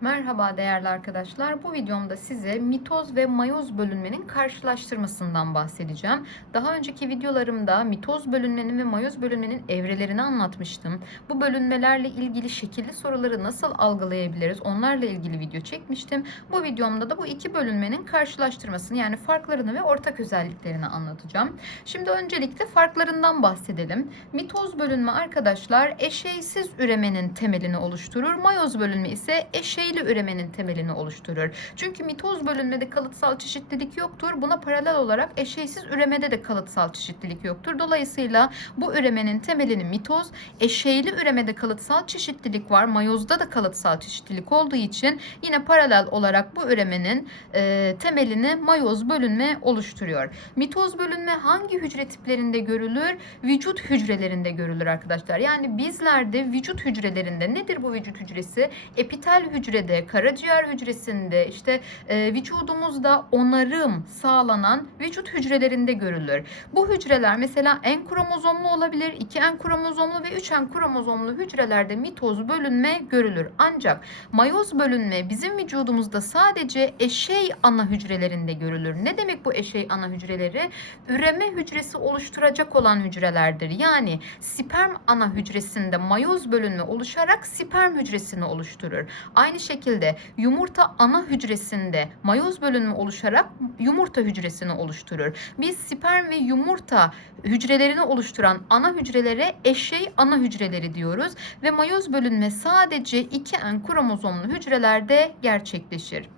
Merhaba değerli arkadaşlar. Bu videomda size mitoz ve mayoz bölünmenin karşılaştırmasından bahsedeceğim. Daha önceki videolarımda mitoz bölünmenin ve mayoz bölünmenin evrelerini anlatmıştım. Bu bölünmelerle ilgili şekilli soruları nasıl algılayabiliriz onlarla ilgili video çekmiştim. Bu videomda da bu iki bölünmenin karşılaştırmasını yani farklarını ve ortak özelliklerini anlatacağım. Şimdi öncelikle farklarından bahsedelim. Mitoz bölünme arkadaşlar eşeysiz üremenin temelini oluşturur. Mayoz bölünme ise eşeyli üremenin temelini oluşturur. Çünkü mitoz bölünmede kalıtsal çeşitlilik yoktur. Buna paralel olarak eşeysiz üremede de kalıtsal çeşitlilik yoktur. Dolayısıyla bu üremenin temelini mitoz, eşeyli üremede kalıtsal çeşitlilik var. Mayozda da kalıtsal çeşitlilik olduğu için yine paralel olarak bu üremenin e, temelini mayoz bölünme oluşturuyor. Mitoz bölünme hangi hücre tiplerinde görülür? Vücut hücrelerinde görülür arkadaşlar. Yani bizlerde vücut hücrelerinde nedir bu vücut hücresi? Epitel hücrede, karaciğer hücresinde, işte e, vücudumuzda onarım sağlanan vücut hücrelerinde görülür. Bu hücreler mesela en kromozomlu olabilir, 2 en kromozomlu ve 3 en kromozomlu hücrelerde mitoz bölünme görülür. Ancak mayoz bölünme bizim vücudumuzda sadece eşey ana hücrelerinde görülür. Ne demek bu eşey ana hücreleri? Üreme hücresi oluşturacak olan hücrelerdir. Yani sperm ana hücresinde mayoz bölünme oluşarak sperm hücresini oluşturur. Aynı şekilde yumurta ana hücresinde mayoz bölünme oluşarak yumurta hücresini oluşturur. Biz sperm ve yumurta hücrelerini oluşturan ana hücrelere eşey ana hücreleri diyoruz ve mayoz bölünme sadece 2N kromozomlu hücrelerde gerçekleşir.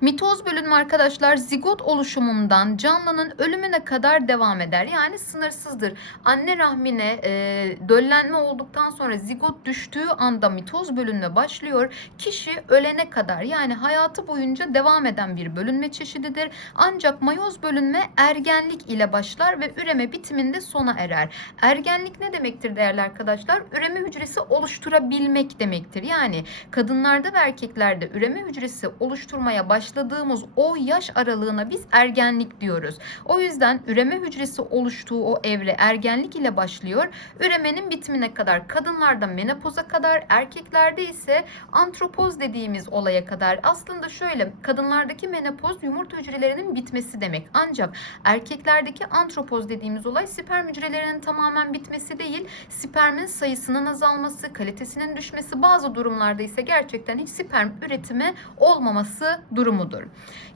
Mitoz bölünme arkadaşlar zigot oluşumundan canlının ölümüne kadar devam eder. Yani sınırsızdır. Anne rahmine e, döllenme olduktan sonra zigot düştüğü anda mitoz bölünme başlıyor. Kişi ölene kadar yani hayatı boyunca devam eden bir bölünme çeşididir. Ancak mayoz bölünme ergenlik ile başlar ve üreme bitiminde sona erer. Ergenlik ne demektir değerli arkadaşlar? Üreme hücresi oluşturabilmek demektir. Yani kadınlarda ve erkeklerde üreme hücresi oluşturmaya başladığımız o yaş aralığına biz ergenlik diyoruz. O yüzden üreme hücresi oluştuğu o evre ergenlik ile başlıyor. Üremenin bitimine kadar kadınlarda menopoza kadar erkeklerde ise antropoz dediğimiz olaya kadar. Aslında şöyle kadınlardaki menopoz yumurta hücrelerinin bitmesi demek. Ancak erkeklerdeki antropoz dediğimiz olay sperm hücrelerinin tamamen bitmesi değil. Spermin sayısının azalması, kalitesinin düşmesi bazı durumlarda ise gerçekten hiç sperm üretimi olmaması durumudur.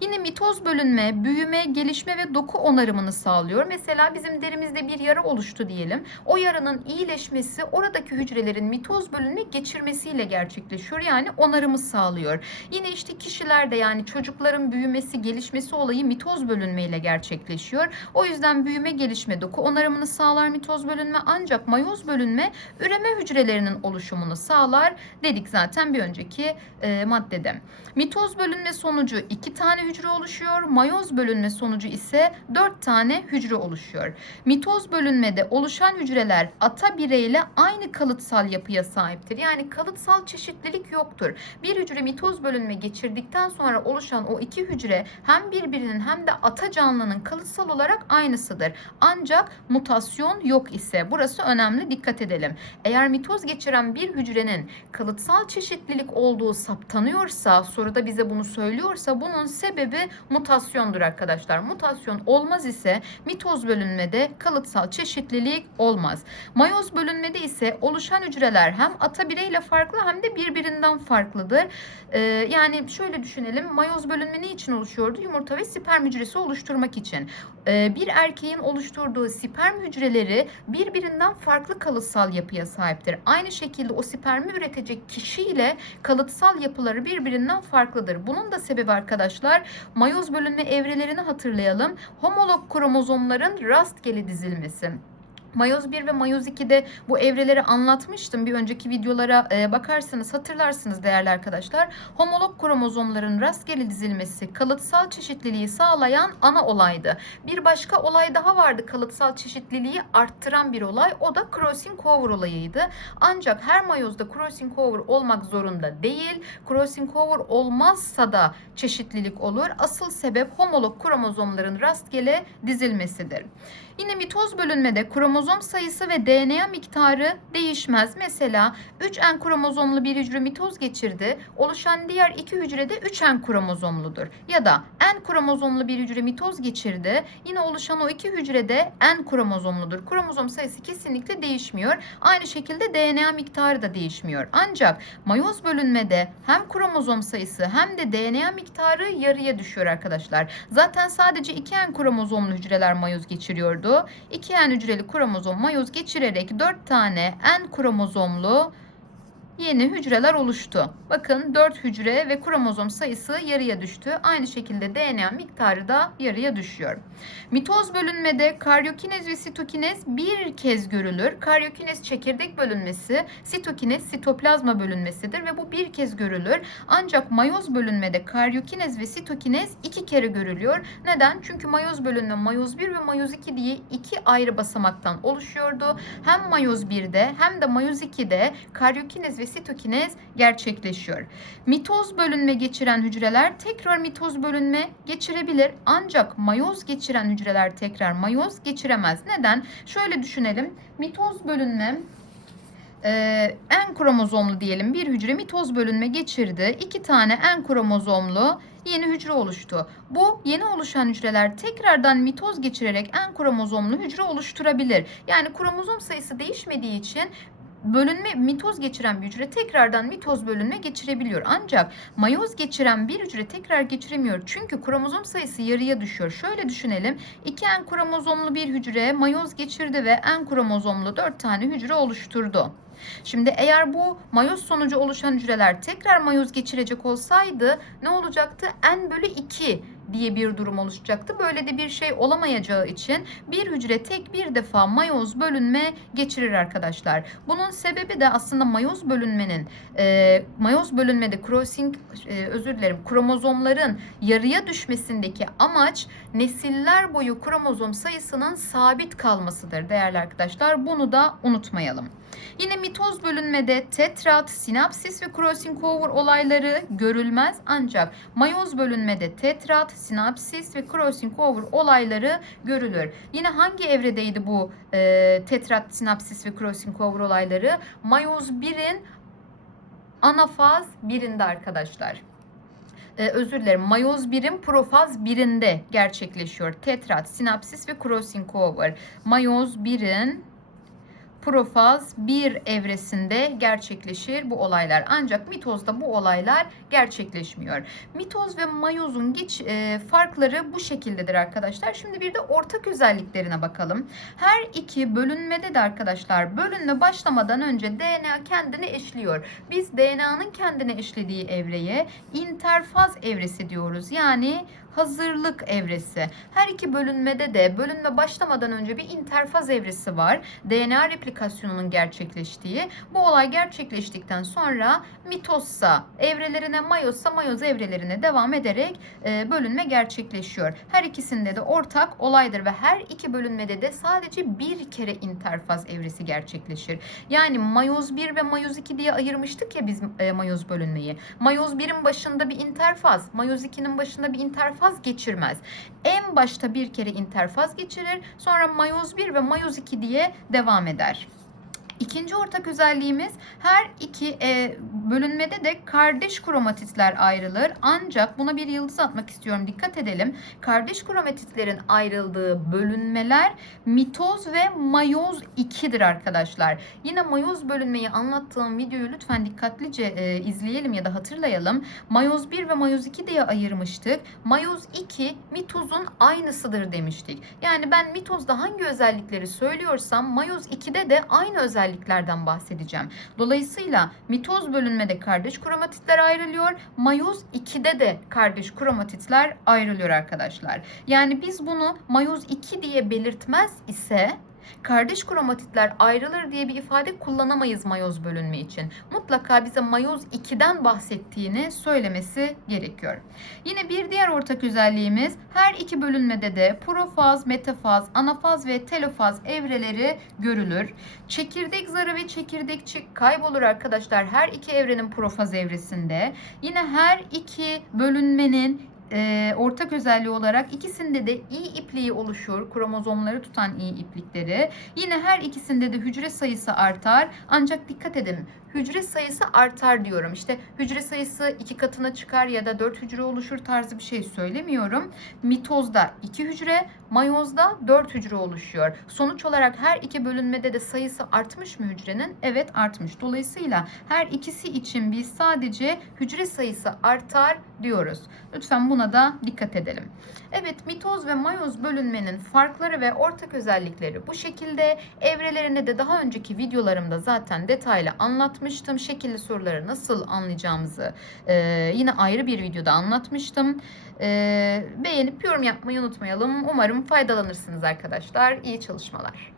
Yine mitoz bölünme, büyüme, gelişme ve doku onarımını sağlıyor. Mesela bizim derimizde bir yara oluştu diyelim. O yaranın iyileşmesi oradaki hücrelerin mitoz bölünme geçirmesiyle gerçekleşiyor. Yani onarımı sağlıyor. Yine işte kişilerde yani çocukların büyümesi, gelişmesi olayı mitoz bölünme ile gerçekleşiyor. O yüzden büyüme, gelişme, doku onarımını sağlar mitoz bölünme ancak mayoz bölünme üreme hücrelerinin oluşumunu sağlar dedik zaten bir önceki e, maddede. Mitoz bölünme sonucu iki tane hücre oluşuyor. Mayoz bölünme sonucu ise dört tane hücre oluşuyor. Mitoz bölünmede oluşan hücreler ata bireyle aynı kalıtsal yapıya sahiptir. Yani kalıtsal çeşitlilik yoktur. Bir hücre mitoz bölünme geçirdikten sonra oluşan o iki hücre hem birbirinin hem de ata canlının kalıtsal olarak aynısıdır. Ancak mutasyon yok ise burası önemli dikkat edelim. Eğer mitoz geçiren bir hücrenin kalıtsal çeşitlilik olduğu saptanıyorsa soruda bize bunu söylüyorsa bunun sebebi mutasyondur arkadaşlar. Mutasyon olmaz ise mitoz bölünmede kalıtsal çeşitlilik olmaz. Mayoz bölünmede ise oluşan hücreler hem ata bireyle farklı hem de birbirinden farklıdır. Ee, yani şöyle düşünelim. Mayoz bölünme ne için oluşuyordu? Yumurta ve sperm hücresi oluşturmak için. Ee, bir erkeğin oluşturduğu sperm hücreleri birbirinden farklı kalıtsal yapıya sahiptir. Aynı şekilde o spermi üretecek kişiyle kalıtsal yapıları birbirinden farklıdır. Bunun da sebebi arkadaşlar mayoz bölünme evrelerini hatırlayalım. Homolog kromozomların rastgele dizilmesi. Mayoz 1 ve Mayoz 2'de bu evreleri anlatmıştım. Bir önceki videolara e, bakarsanız hatırlarsınız değerli arkadaşlar. Homolog kromozomların rastgele dizilmesi kalıtsal çeşitliliği sağlayan ana olaydı. Bir başka olay daha vardı kalıtsal çeşitliliği arttıran bir olay. O da crossing over olayıydı. Ancak her mayozda crossing over olmak zorunda değil. Crossing over olmazsa da çeşitlilik olur. Asıl sebep homolog kromozomların rastgele dizilmesidir. Yine mitoz bölünmede kromozom kromozom sayısı ve DNA miktarı değişmez. Mesela 3N kromozomlu bir hücre mitoz geçirdi. Oluşan diğer iki hücre de 3N kromozomludur. Ya da N kromozomlu bir hücre mitoz geçirdi. Yine oluşan o iki hücre de N kromozomludur. Kromozom sayısı kesinlikle değişmiyor. Aynı şekilde DNA miktarı da değişmiyor. Ancak mayoz bölünmede hem kromozom sayısı hem de DNA miktarı yarıya düşüyor arkadaşlar. Zaten sadece 2N kromozomlu hücreler mayoz geçiriyordu. 2N hücreli kromozom mayoz geçirerek 4 tane N kromozomlu yeni hücreler oluştu. Bakın 4 hücre ve kromozom sayısı yarıya düştü. Aynı şekilde DNA miktarı da yarıya düşüyor. Mitoz bölünmede karyokinez ve sitokinez bir kez görülür. Karyokinez çekirdek bölünmesi, sitokinez sitoplazma bölünmesidir ve bu bir kez görülür. Ancak mayoz bölünmede karyokinez ve sitokinez iki kere görülüyor. Neden? Çünkü mayoz bölünme mayoz 1 ve mayoz 2 diye iki ayrı basamaktan oluşuyordu. Hem mayoz 1'de hem de mayoz 2'de karyokinez ve sitokinez gerçekleşiyor. Mitoz bölünme geçiren hücreler tekrar mitoz bölünme geçirebilir. Ancak mayoz geçiren hücreler tekrar mayoz geçiremez. Neden? Şöyle düşünelim. Mitoz bölünme e, en kromozomlu diyelim bir hücre mitoz bölünme geçirdi. İki tane en kromozomlu yeni hücre oluştu. Bu yeni oluşan hücreler tekrardan mitoz geçirerek en kromozomlu hücre oluşturabilir. Yani kromozom sayısı değişmediği için bölünme mitoz geçiren bir hücre tekrardan mitoz bölünme geçirebiliyor. Ancak mayoz geçiren bir hücre tekrar geçiremiyor. Çünkü kromozom sayısı yarıya düşüyor. Şöyle düşünelim. 2 en kromozomlu bir hücre mayoz geçirdi ve en kromozomlu 4 tane hücre oluşturdu. Şimdi eğer bu mayoz sonucu oluşan hücreler tekrar mayoz geçirecek olsaydı ne olacaktı? N bölü 2 diye bir durum oluşacaktı. Böyle de bir şey olamayacağı için bir hücre tek bir defa mayoz bölünme geçirir arkadaşlar. Bunun sebebi de aslında mayoz bölünmenin e, mayoz bölünmede crossing e, özür dilerim kromozomların yarıya düşmesindeki amaç nesiller boyu kromozom sayısının sabit kalmasıdır değerli arkadaşlar. Bunu da unutmayalım. Yine mitoz bölünmede tetrat, sinapsis ve crossing over olayları görülmez ancak mayoz bölünmede tetrat, sinapsis ve crossing over olayları görülür. Yine hangi evredeydi bu e, tetrat, sinapsis ve crossing over olayları? Mayoz 1'in anafaz 1'inde arkadaşlar e, özür dilerim mayoz 1'in profaz 1'inde gerçekleşiyor. Tetrat, sinapsis ve crossing over. Mayoz 1'in profaz 1 evresinde gerçekleşir bu olaylar. Ancak mitozda bu olaylar gerçekleşmiyor. Mitoz ve mayozun geç e, farkları bu şekildedir arkadaşlar. Şimdi bir de ortak özelliklerine bakalım. Her iki bölünmede de arkadaşlar bölünme başlamadan önce DNA kendini eşliyor. Biz DNA'nın kendini eşlediği evreye interfaz evresi diyoruz. Yani hazırlık evresi. Her iki bölünmede de bölünme başlamadan önce bir interfaz evresi var. DNA replikasyonunun gerçekleştiği. Bu olay gerçekleştikten sonra mitozsa evrelerine, mayozsa mayoz evrelerine devam ederek e, bölünme gerçekleşiyor. Her ikisinde de ortak olaydır ve her iki bölünmede de sadece bir kere interfaz evresi gerçekleşir. Yani mayoz 1 ve mayoz 2 diye ayırmıştık ya biz e, mayoz bölünmeyi. Mayoz 1'in başında bir interfaz, mayoz 2'nin başında bir interfaz geçirmez. En başta bir kere interfaz geçirir. Sonra mayoz 1 ve mayoz 2 diye devam eder. İkinci ortak özelliğimiz her iki e, bölünmede de kardeş kromatitler ayrılır. Ancak buna bir yıldız atmak istiyorum. Dikkat edelim. Kardeş kromatitlerin ayrıldığı bölünmeler mitoz ve mayoz 2'dir arkadaşlar. Yine mayoz bölünmeyi anlattığım videoyu lütfen dikkatlice e, izleyelim ya da hatırlayalım. Mayoz 1 ve mayoz 2 diye ayırmıştık. Mayoz 2 mitozun aynısıdır demiştik. Yani ben mitozda hangi özellikleri söylüyorsam mayoz 2'de de aynı özellikleri özelliklerden bahsedeceğim. Dolayısıyla mitoz bölünmede kardeş kromatitler ayrılıyor. Mayoz 2'de de kardeş kromatitler ayrılıyor arkadaşlar. Yani biz bunu mayoz 2 diye belirtmez ise kardeş kromatitler ayrılır diye bir ifade kullanamayız mayoz bölünme için. Mutlaka bize mayoz 2'den bahsettiğini söylemesi gerekiyor. Yine bir diğer ortak özelliğimiz her iki bölünmede de profaz, metafaz, anafaz ve telofaz evreleri görülür. Çekirdek zarı ve çekirdekçik kaybolur arkadaşlar her iki evrenin profaz evresinde. Yine her iki bölünmenin e, ortak özelliği olarak ikisinde de i ipliği oluşur. Kromozomları tutan i iplikleri. Yine her ikisinde de hücre sayısı artar. Ancak dikkat edin hücre sayısı artar diyorum. İşte hücre sayısı iki katına çıkar ya da dört hücre oluşur tarzı bir şey söylemiyorum. Mitozda iki hücre, mayozda dört hücre oluşuyor. Sonuç olarak her iki bölünmede de sayısı artmış mı hücrenin? Evet artmış. Dolayısıyla her ikisi için biz sadece hücre sayısı artar diyoruz. Lütfen buna da dikkat edelim. Evet mitoz ve mayoz bölünmenin farkları ve ortak özellikleri bu şekilde. Evrelerini de daha önceki videolarımda zaten detaylı anlatmıştım. Şekilli soruları nasıl anlayacağımızı e, yine ayrı bir videoda anlatmıştım. E, beğenip yorum yapmayı unutmayalım. Umarım faydalanırsınız arkadaşlar. İyi çalışmalar.